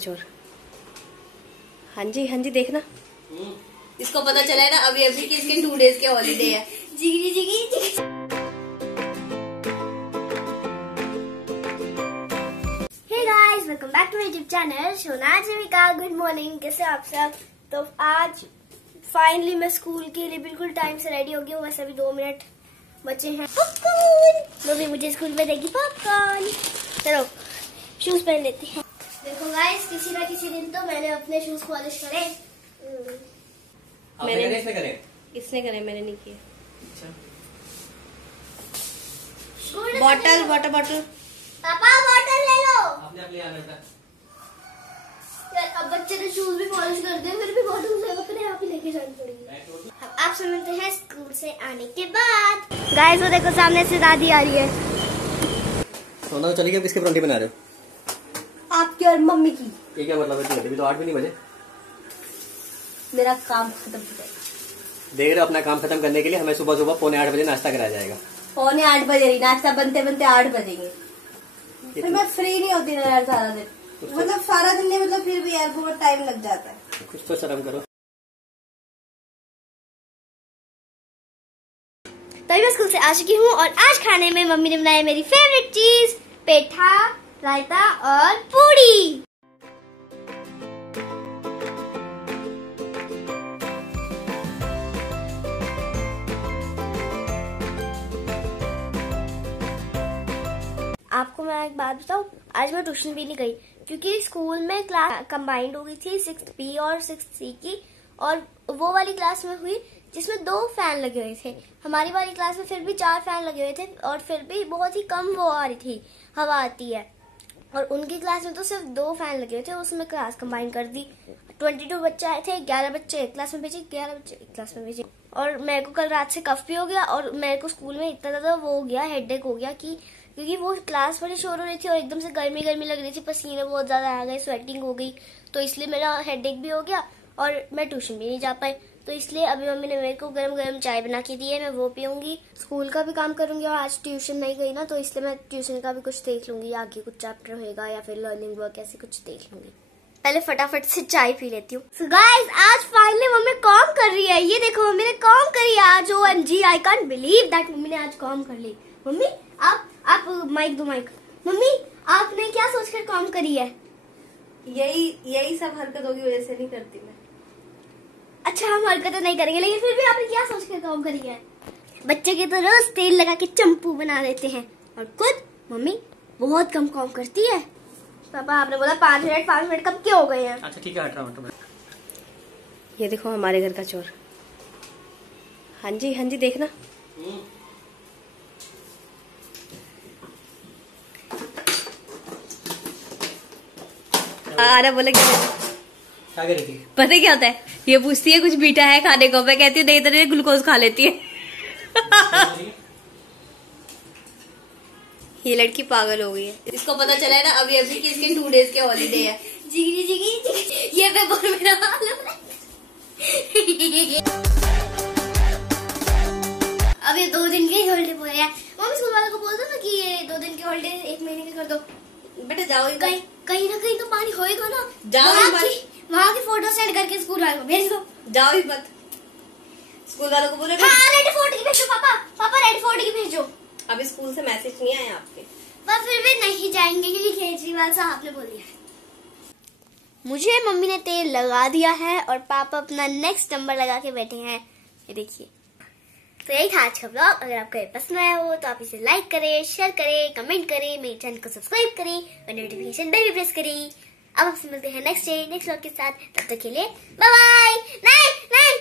चोर। हाँ जी देखना। इसको पता चला है ना अभी अभी कि इसके 2 डेज के हॉलीडे है। जिगी जिगी जिगी। Hey guys, welcome back to my YouTube channel Sona Jeevika. Good morning, कैसे आप सब। तो आज फाइनली मैं स्कूल के लिए बिल्कुल टाइम से रेडी हो गई हूँ। वैसे अभी 2 मिनट बचे हैं। पॉपकॉर्न, तो भी मुझे स्कूल में देगी पॉपकॉर्न। चलो शूज पहन लेते हैं। देखो गाइस, किसी ना किसी दिन तो मैंने अपने शूज पॉलिश करे। इसने करे, मैंने नहीं किया। Bottle water bottle. पापा बॉटल ले लो। आपने अपने आना था। यार अब बच्चे तो शूज भी पॉलिश कर दे, फिर भी बॉटल अपने आप ही लेके जानी पड़ेगी। आप समझते हैं स्कूल से आने के बाद। गाइस वो देखो सामने से दादी आ रही है। सोना चली गया, किसके परांठे बना रहे हो? आपकी और मम्मी की। ये क्या मतलब है? अभी तो 8 भी नहीं बजे। मेरा काम खत्म हो जाएगा। देख रहे हो, अपना काम खत्म करने के लिए हमें सुबह सुबह 7:45 बजे नाश्ता कराया जाएगा। 7:45 बजे नाश्ता बनते बनते 8 बजेंगे। फिर मैं फ्री नहीं होती ना यार सारा दिन। मतलब सारा दिन नहीं, मतलब फिर भी यार बहुत टाइम लग जाता है। कुछ तो शर्म करो। तभी मैं स्कूल से आ चुकी हूँ और आज खाने में मम्मी ने बनाया मेरी फेवरेट चीज, पेठा, रायता और पूरी। आपको मैं एक बात बताऊं, आज मैं ट्यूशन भी नहीं गई क्योंकि स्कूल में क्लास कंबाइंड हो गई थी 6th B और 6th C की, और वो वाली क्लास में हुई जिसमें 2 फैन लगे हुए थे। हमारी वाली क्लास में फिर भी 4 फैन लगे हुए थे और फिर भी बहुत ही कम वो आ रही थी, हवा आती है। और उनकी क्लास में तो सिर्फ 2 फैन लगे हुए थे, उसमें क्लास कंबाइन कर दी। 22 बच्चे आए थे, 11 बच्चे एक क्लास में भेजे, 11 बच्चे एक क्लास में भेजे। और मेरे को कल रात से कफ भी हो गया और मेरे को स्कूल में इतना ज्यादा वो हो गया, हेडेक हो गया कि क्योंकि वो क्लास बड़ी शोर हो रही थी और एकदम से गर्मी गर्मी लग रही थी, पसीने बहुत ज्यादा आ गए, स्वेटिंग हो गई, तो इसलिए मेरा हेडेक भी हो गया और मैं ट्यूशन भी नहीं जा पाई। तो इसलिए अभी मम्मी ने मेरे को गरम गरम चाय बना के दी है, मैं वो पीऊंगी, स्कूल का भी काम करूंगी। और आज ट्यूशन नहीं गई ना, तो इसलिए मैं ट्यूशन का भी कुछ देख लूंगी, आगे कुछ चैप्टर होगा या फिर लर्निंग वर्क, ऐसे कुछ देख लूंगी। पहले फटाफट से चाय पी लेती हूँ। So guys, आज फाइनली मम्मी काम कर रही है। ये देखो मम्मी ने काम करी आज। OMG, I can't believe that mummy ने आज काम कर ली। मम्मी आप माइक दो, माइक। मम्मी आपने क्या सोचकर काम करी है? यही सब हरकतों की वजह से नहीं करती मैं। अच्छा, हम हरकतें नहीं करेंगे, लेकिन फिर भी आपने क्या सोचकर काम करी है? बच्चे के तो रोज तेल लगा के चंपू बना देते हैं और खुद मम्मी बहुत कम काम करती है। पापा आपने बोला 5 मिनट कब के हो गए हैं? अच्छा ठीक है, हट रहा हूँ। ये देखो हमारे घर का चोर। हाँ जी देखना। अरे बोले क्या क्या कर रही थी? पता क्या होता है, ये पूछती है कुछ मीठा है खाने को, मैं कहती हूँ नहीं तो ग्लूकोज खा लेती है। ये लड़की पागल हो गई है। इसको पता चला है ना अभी अभी कि इसके 2 डेज के हॉलीडे है। जिगी जिगी जिगी। ये पेपर मेरा अब ये 2 दिन के हॉलीडे बोल रहा है। मम्मी स्कूल वालों को बोल दो ना कि ये 2 दिन के हॉलीडे 1 महीने के कर दो। बेटा जाओ, कहीं ना कहीं तो पानी होएगा ना। जाओ वहाँ की फोटो सेंड करके स्कूल वालों को भेज दो। जाओ ही मत, स्कूल वालों को बोलो। हाँ, रेड फोर्ट की भेजो पापा रेड फोर्ट की भेजो। अभी स्कूल से मैसेज नहीं आया आपके। पर फिर भी नहीं जाएंगे क्योंकि केजरीवाल साहब ने बोल दिया है। मुझे मम्मी ने तेल लगा दिया है और पापा अपना नेक्स्ट नंबर लगा के बैठे हैं। ये देखिए। तो यही था आज का ब्लॉग। अगर आपको पसंद आया हो तो आप इसे लाइक करें, शेयर करें, कमेंट करें, मेरे चैनल को सब्सक्राइब करें और नोटिफिकेशन बेल भी प्रेस करें। अब आपसे मिलते हैं नेक्स्ट ब्लॉग के साथ। तब तक के लिए बाय बाय। नहीं